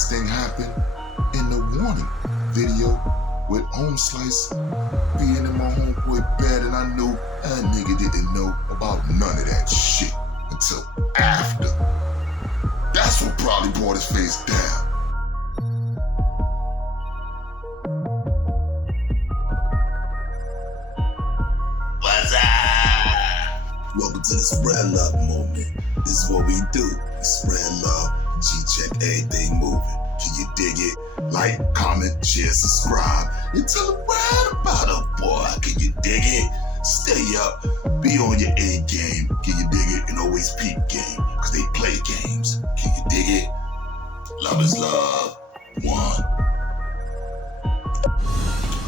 next thing happened in the warning video with Home Slice being in my homeboy bed, and I knew that nigga didn't know about none of that shit until after. That's what probably brought his face down. What's up? Welcome to the Spread Love Movement. This is what we do. We spread love, G-check everything moving. Can you dig it? Like, comment, share, subscribe, and tell the world about a boy. Can you dig it? Stay up, be on your A game. Can you dig it? And always peep game, cause they play games. Can you dig it? Love is love. One.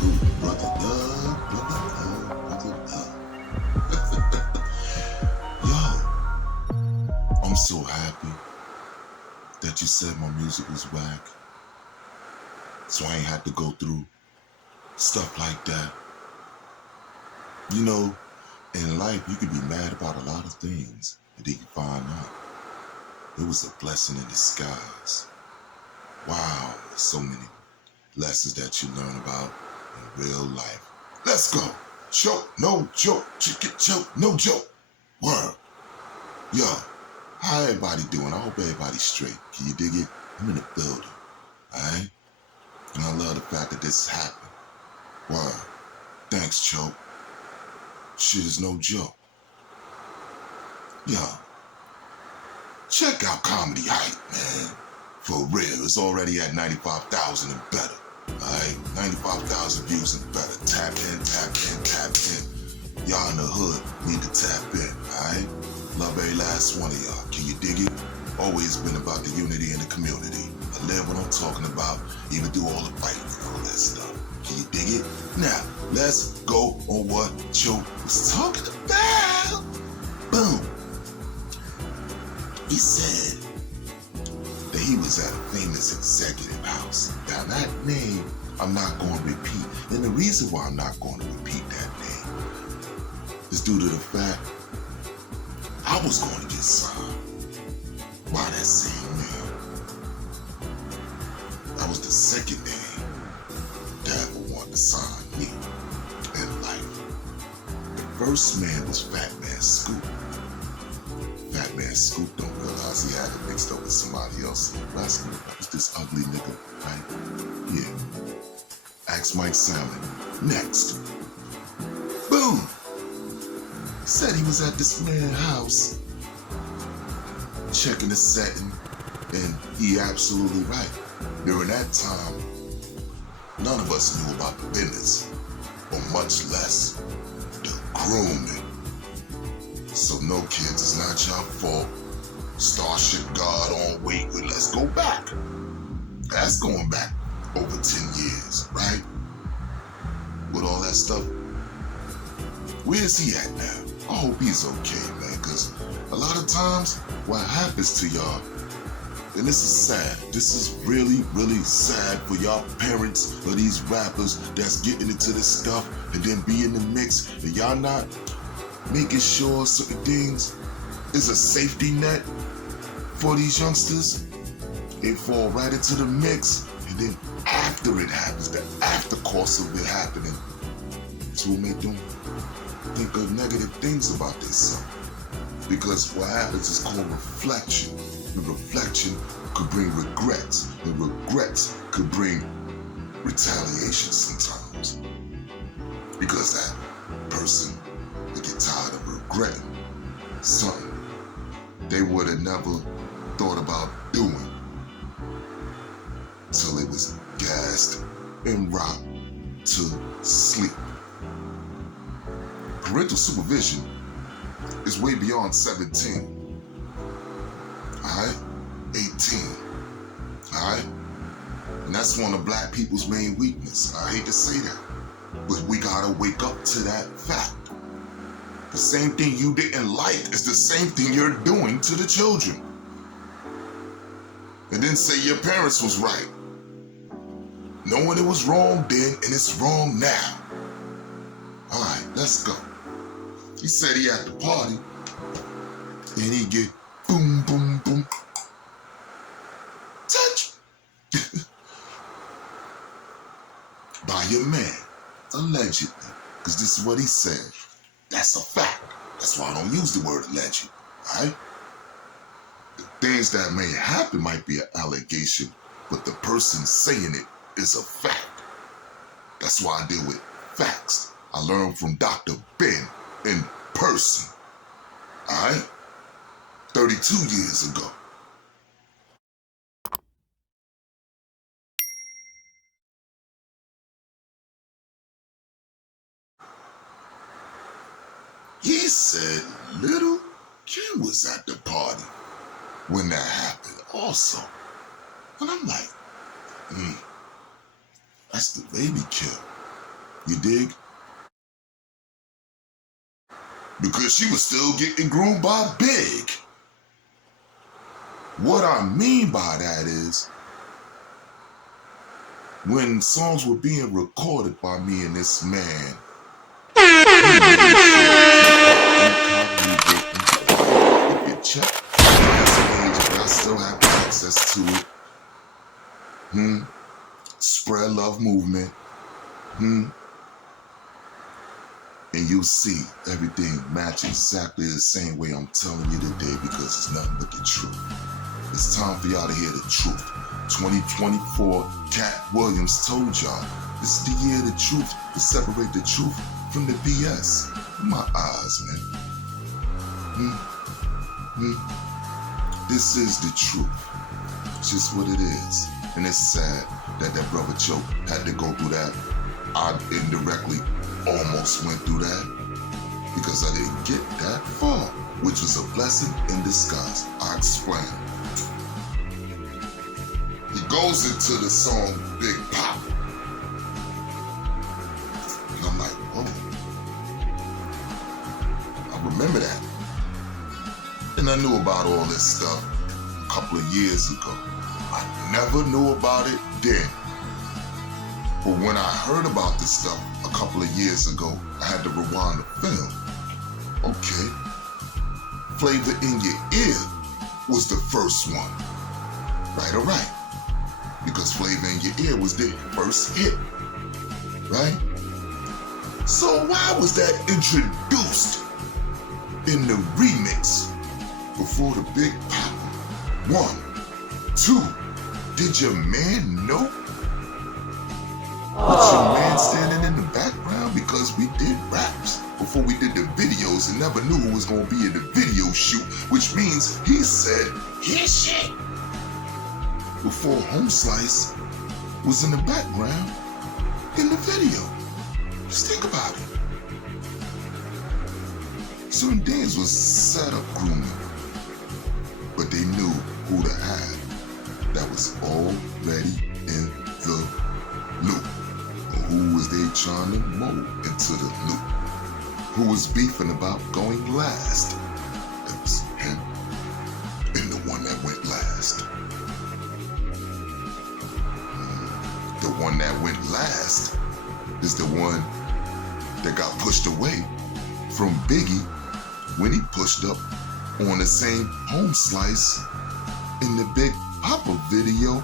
Ooh, brother love, brother love. Yo, I'm so happy that you said my music was whack, so I ain't had to go through stuff like that. You know, in life, you can be mad about a lot of things, but then you find out it was a blessing in disguise. Wow, there's so many lessons that you learn about in real life. Let's go. Joke, no joke. Chicken joke, no joke. Word. Yo, how everybody doing? I hope everybody's straight. Can you dig it? I'm in the building, alright? And I love the fact that this happened. Word. Thanks, Choke. Shit is no joke. Yo, check out Comedy Hype, man. For real, it's already at 95,000 and better. Alright, 95,000 views and better. Tap in, tap in, tap in. Y'all in the hood need to tap in, alright? Love every last one of y'all. Can you dig it? Always been about the unity in the community. I live what I'm talking about, even do all the fighting and all that stuff. Can you dig it? Now, let's go on what Joe was talking about. Boom. He said that he was at a famous executive house. Now that name, I'm not going to repeat. And the reason why I'm not going to repeat that name is due to the fact I was going to get signed by that same name. That was the second name that ever wanted to sign me in life. The first man was Fat Man Scoop. Fat Man Scoop don't realize he had it mixed up with somebody else. Last name was this ugly nigga, right? Yeah. Ask Mike Salmon. Next. Boom! He said he was at this man's house checking the setting, and he absolutely right. During that time, none of us knew about the business, or much less the grooming. So no, kids, it's not your fault. Starship God on wait with let's go back. That's going back over 10 years, right? With all that stuff. Where's he at now? I hope he's okay, man, because a lot of times what happens to y'all, and this is sad. This is really, really sad for y'all parents of these rappers that's getting into this stuff and then be in the mix, and y'all not making sure certain things is a safety net for these youngsters. They fall right into the mix, and then after it happens, the after course of it happening, it's what make them think of negative things about themselves. Because what happens is called reflection. And reflection could bring regrets. And regrets could bring retaliation sometimes. Because that person would get tired of regretting something they would have never thought about doing till it was gassed and rocked to sleep. Parental supervision is way beyond 17. Alright? 18. Alright? And that's one of black people's main weakness. I hate to say that, but we gotta wake up to that fact. The same thing you didn't like is the same thing you're doing to the children. And then say your parents was right. Knowing it was wrong then and it's wrong now. Alright, let's go. He said he at the party and he get boom, boom, boom. Touch. by your man, allegedly. Because this is what he said. That's a fact. That's why I don't use the word alleged, alright? The things that may happen might be an allegation, but the person saying it is a fact. That's why I deal with facts. I learned from Dr. Ben in person, alright? 32 years ago. He said little Kim was at the party when that happened also. And I'm like, that's the baby Kim. You dig? Because she was still getting groomed by Big. What I mean by that is, when songs were being recorded by me and this man, if you check my page, but I still have access to it. Spread love movement. And you'll see everything match exactly the same way I'm telling you today, because it's nothing but the truth. It's time for y'all to hear the truth. 2024, Cat Williams told y'all, this is the year of the truth, to separate the truth from the BS. In my eyes, man. This is the truth. It's just what it is. And it's sad that that brother Choke had to go through that. I indirectly almost went through that because I didn't get that far, which was a blessing in disguise. I explain. He goes into the song Big Pop. And I'm like, whoa. I remember that. And I knew about all this stuff a couple of years ago. I never knew about it then. But when I heard about this stuff a couple of years ago, I had to rewind the film. Okay. Flavor in Your Ear was the first one. Right, all right. Because Flavor in Your Ear was the first hit. Right? So why was that introduced in the remix before the Big Pop? 1, 2, did your man know? Was your man standing in the background? Because we did raps before we did the videos and never knew who was going to be in the video shoot, which means he said his shit before Home Slice was in the background in the video. Just think about it. Certain things was set up grooming, but they knew who to have that was already in the loop. Who was they trying to mold into the loop? Who was beefing about going last? That was him and the one that went last. The one that went last is the one that got pushed away from Biggie when he pushed up on the same Home Slice in the Big Papa video.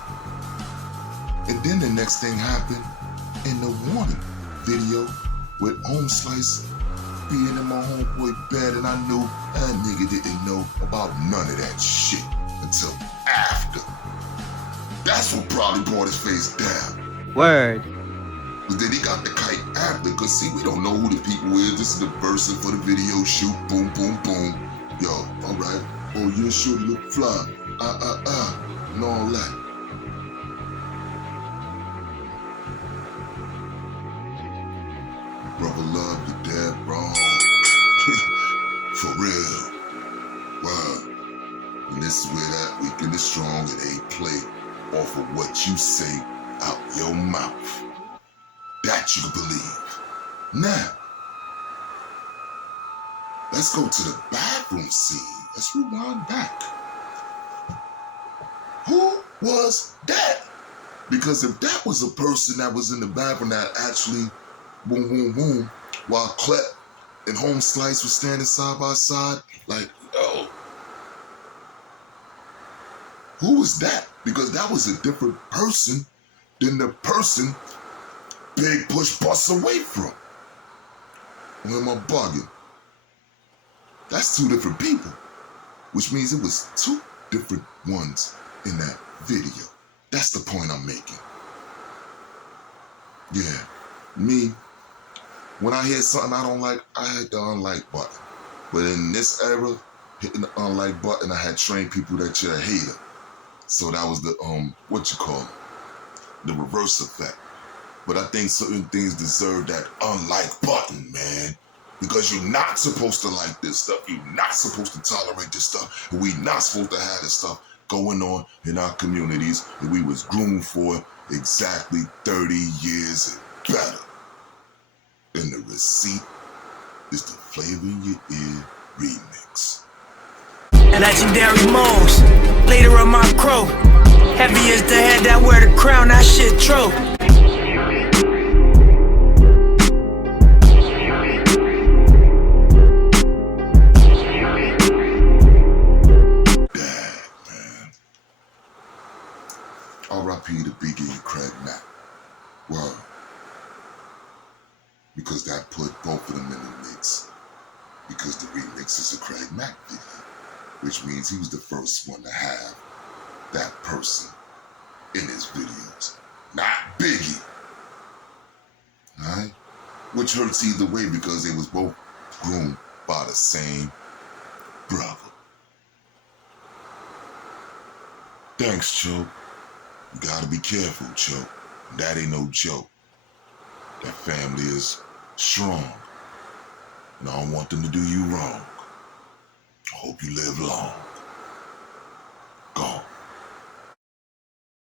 And then the next thing happened in the Warning video with Home Slice being in my homeboy bed, and I knew that nigga didn't know about none of that shit until after. That's what probably brought his face down. Word. But then he got the kite after, cause see, we don't know who the people is. This is the person for the video shoot. Boom, boom, boom. Yo, alright. Oh, you sure look fly. And all that. Brother love you dead wrong. For real. Word. And this is where that weak and the strong, it ain't play off of what you say out your mouth. That you believe. Now, let's go to the bathroom scene. Let's rewind back. Who was that? Because if that was a person that was in the bathroom that actually boom, boom, boom, while Clep and Home Slice was standing side by side, like, yo, Who was that? Because that was a different person than the person Big Push busts away from. Or am I bugging? That's two different people, which means it was two different ones in that video. That's the point I'm making. Yeah, me, when I hear something I don't like, I hit the unlike button. But in this era, hitting the unlike button, I had trained people that you're a hater. So that was the, the reverse effect. But I think certain things deserve that unlike button, man. Because you're not supposed to like this stuff. You're not supposed to tolerate this stuff. And we're not supposed to have this stuff going on in our communities that we was groomed for exactly 30 years and better. And the receipt is the Flavor in Your Ear remix. Legendary modes, leader of my crew. Heavy as the head that wear the crown, that shit true. R.I.P. to Biggie and Craig Mack. Well, because that put both of them in the mix. Because the remix is a Craig Mack video, which means he was the first one to have that person in his videos, not Biggie. Alright? Which hurts either way because they was both groomed by the same brother. Thanks, Cho. You gotta be careful, Cho. That ain't no joke. That family is strong. And I don't want them to do you wrong. I hope you live long. Gone.